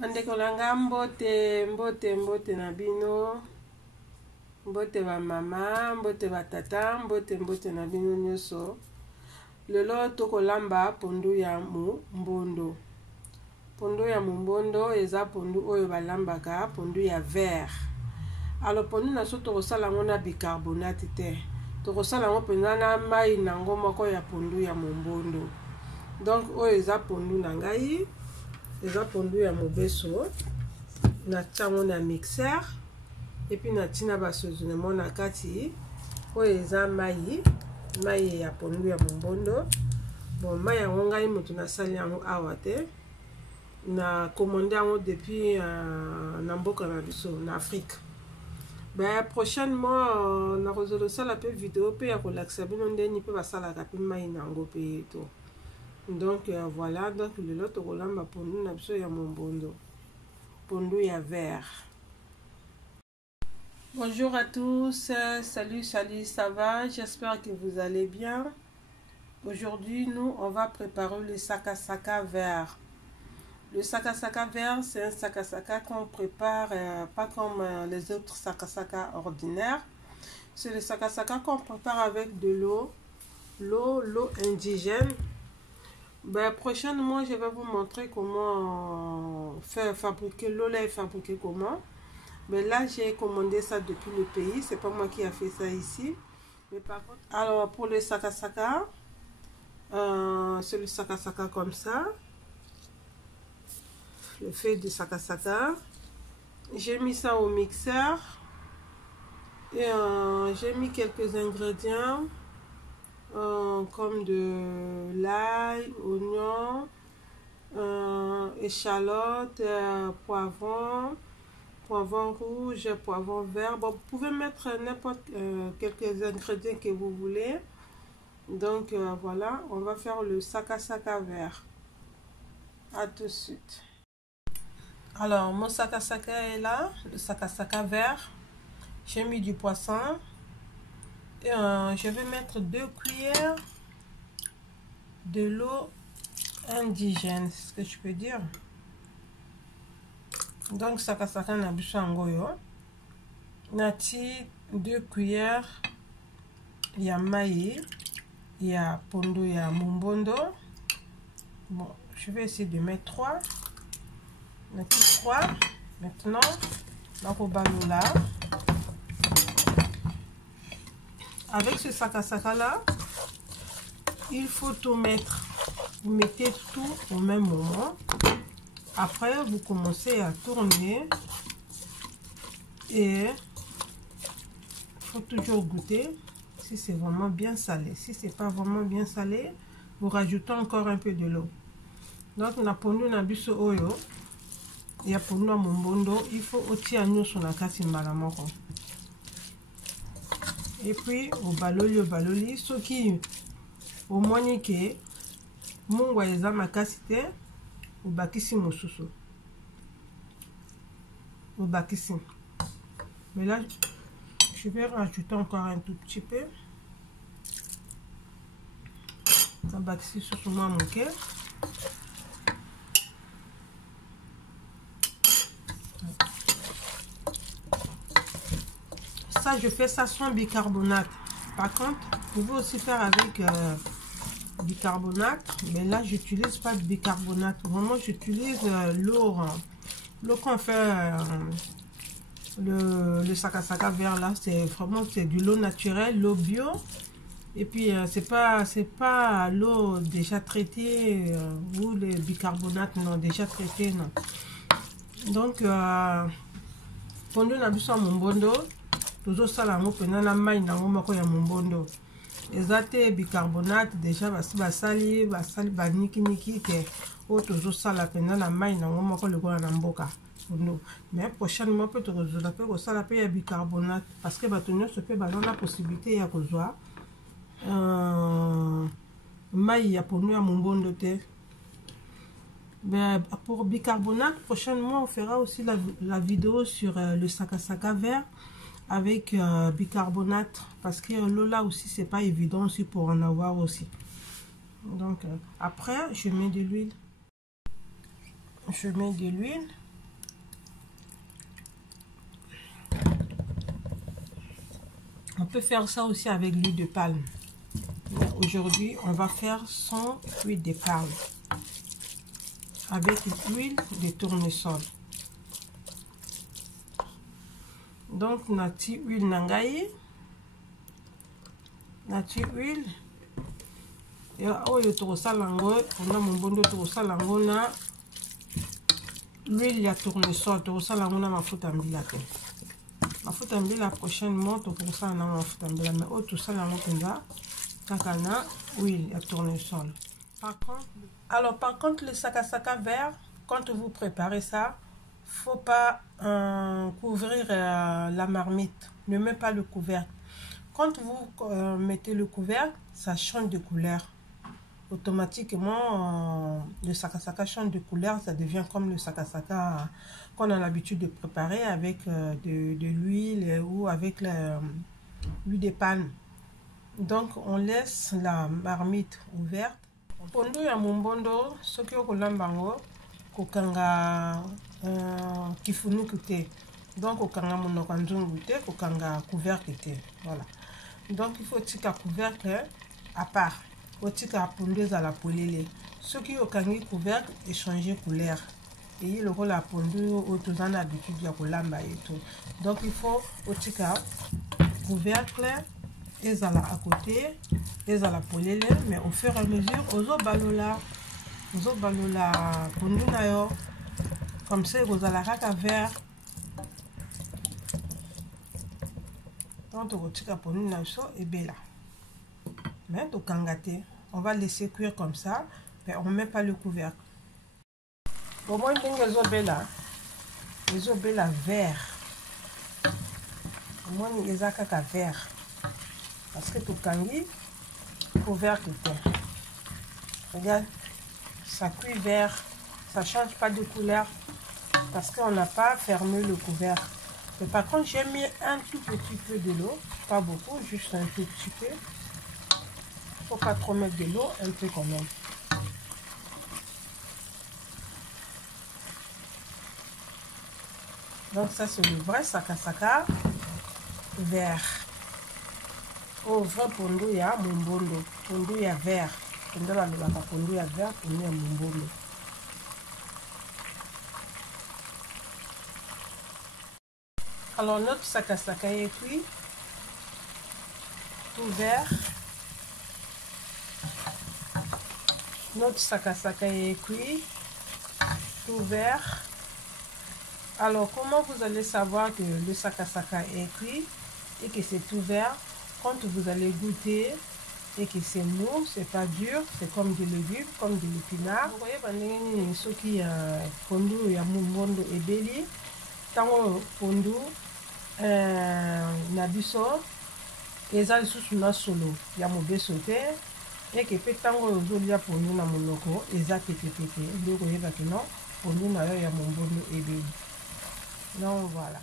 Bandeko langa mbote na bino, mbote ba mama, mbote ba tata, mbote na bino nyonso. Lelo tokolamba pondu ya mbondo. Pondu ya mbondo eza pondu oyo balambaka pondu ya vert. Alors pondu na so tokosala ngo na bicarbonate te. Tokosala ngo penza na mai nango moko ya pondu ya mbondo. Donc oyo eza pondu na ngai. Eza pondu ya mobeso. Na tsango na mixeur. Et puis na tina basozonemo na kati. Oyo eza mai ya pondu ya mbondo. Bon, mai yango ngai mutu na sali yango awa te. Na commandé yango depuis na mboka na biso na Afrique. Ben prochainement na kozolo sala pe vidéo pe ya kolakisa bino ndeni pe basalaka pe mai nango pe to. Donc voilà, donc lelo tokolamba pondu na biso ya mbondo. Pondu ya vert. Bonjour à tous, salut, ça va? J'espère que vous allez bien. Aujourd'hui, nous, on va préparer le sakasaka vert. Le sakasaka vert, c'est un sakasaka qu'on prépare pas comme les autres sakasaka ordinaires. C'est le sakasaka qu'on prépare avec de l'eau indigène. Ben, prochainement, je vais vous montrer comment fabriquer l'eau. Là est fabriquée comment. Mais là, j'ai commandé ça depuis le pays. C'est pas moi qui a fait ça ici. Mais par contre, alors pour le sakasaka, c'est le sakasaka comme ça. Le fait de sakasaka. J'ai mis ça au mixeur. Et j'ai mis quelques ingrédients. Comme de l'ail, oignon, échalote, poivron rouge, poivron vert. Bon, vous pouvez mettre n'importe quelques ingrédients que vous voulez. Donc voilà, on va faire le sakasaka vert. À tout de suite. Alors, mon sakasaka est là, le sakasaka vert. J'ai mis du poisson. Et je vais mettre 2 cuillères de l'eau indigène, c'est ce que je peux dire. Donc sakasaka na biso angoyo. Nati 2 cuillères ya mai ya pondu ya mbondo. Bon, je vais essayer de mettre 3. Nati 3. Maintenant, donc au balola. Avec ce sakasaka là, il faut tout mettre. Vous mettez tout au même moment. Après, vous commencez à tourner. Et il faut toujours goûter si c'est vraiment bien salé. Si c'est pas vraiment bien salé, vous rajoutez encore un peu de l'eau. Donc, on a pondu na biso oyo. Il y a pondu na mbondo. Il faut aussi agneau sur la kati mbala moko. Et puis au baloli ce qui au moins que mungwa eza makasi te au bakisi mosusu au bakisi. Mais là je vais rajouter encore un tout petit peu au bakisi sur moi moke. Ça, je fais ça sans bicarbonate. Par contre, vous pouvez aussi faire avec bicarbonate. Mais là, j'utilise pas de bicarbonate. Vraiment, j'utilise l'eau qu'on fait le sakasaka vert là. C'est vraiment de l'eau naturelle, l'eau bio. Et puis, c'est pas l'eau déjà traitée ou le bicarbonate non déjà traité non. Donc, pondu na biso mbondo. Toujours ça là, on peut na mai na moko ya mbondo. Ezate bicarbonate déjà basali niki te. O toujours ça là pena na mai na moko le ko na mboka. Mais prochainement peut te rejoindre pe ko sala pe ya bicarbonate parce que batonyo se peut bazana la possibilité ya kozwa mai ya pondu ya mbondo te. Mais pour bicarbonate, prochainement on fera aussi la vidéo sur le sakasaka vert. Avec bicarbonate parce que l'eau là aussi c'est pas évident aussi pour en avoir aussi. Donc après je mets de l'huile. On peut faire ça aussi avec l'huile de palme. Aujourd'hui, on va faire sans huile de palme. Avec l'huile de tournesol. Donc, nati huile nangai. Nati huile. Et oyo tokosalango, on a mon bondo tokosalango na l'huile ya tournesol, tokosalango na mafuta mbila te. Mafuta mbila prochainement tokosala na mafuta mbila, mais oyo tosalango penza kaka na huile ya tournesol. Par contre, le sakasaka vert, quand vous préparez ça, faut pas couvrir la marmite. Ne mettez pas le couvercle. Quand vous mettez le couvercle, ça change de couleur. Automatiquement, le sakasaka change de couleur, ça devient comme le sakasaka qu'on a l'habitude de préparer avec de l'huile ou avec l'huile de palme. Donc, on laisse la marmite ouverte. Pondu ya mumbondo, soki okolambango, kokanga kifunuku te. Donc, kokanga monoko nzungu te, kokanga couvercle te. Voilà. Donc, il faut tika couvercle à part. Il faut tika pondu à la polele. Soki okangi couvercle et changer couleur. Et le rôle à pondu autour en habitude ya kolamba et tout. Donc, il faut tika couvercle. Et à côté, et à la polele, mais au fur et à mesure, aux balola, pondu na yo, comme ça, vous allez raka vert. Donc, vous tika pondu na yo et bella. Mais au kangate, on va laisser cuire comme ça, mais on ne met pas le couvercle. Au moins, les bella vert. Au moins, les akaka vert. Parce que tout kangi, couvercle. Regarde, ça cuit vert, ça ne change pas de couleur parce qu'on n'a pas fermé le couvercle. Mais par contre, j'ai mis un tout petit peu de l'eau, pas beaucoup, juste un tout petit peu. Il ne faut pas trop mettre de l'eau, un peu quand même. Donc ça, c'est le vrai sakasaka vert. Oh, vrai pondu ya mumbondo, pondu ya vert. Pondu la lobaka pondu ya vert, pondu ya mumbondo. Alors notre sakasaka est cuit, tout vert. Notre sakasaka est cuit, tout vert. Alors comment vous allez savoir que le sakasaka est cuit et que c'est tout vert? Quand vous allez goûter et que c'est mou, c'est pas dur, c'est comme des légumes, comme de l'épinard. Vous voyez, ce qui pondu ya mumbondo ebeli, tango pondu nabiso, eza lisusu na solo ya mobeso te, et que pe tango ozolia pondu na monoko, eza pete. Donc vous voyez que non, pondu na yo ya mumbondo ebeli. Donc voilà.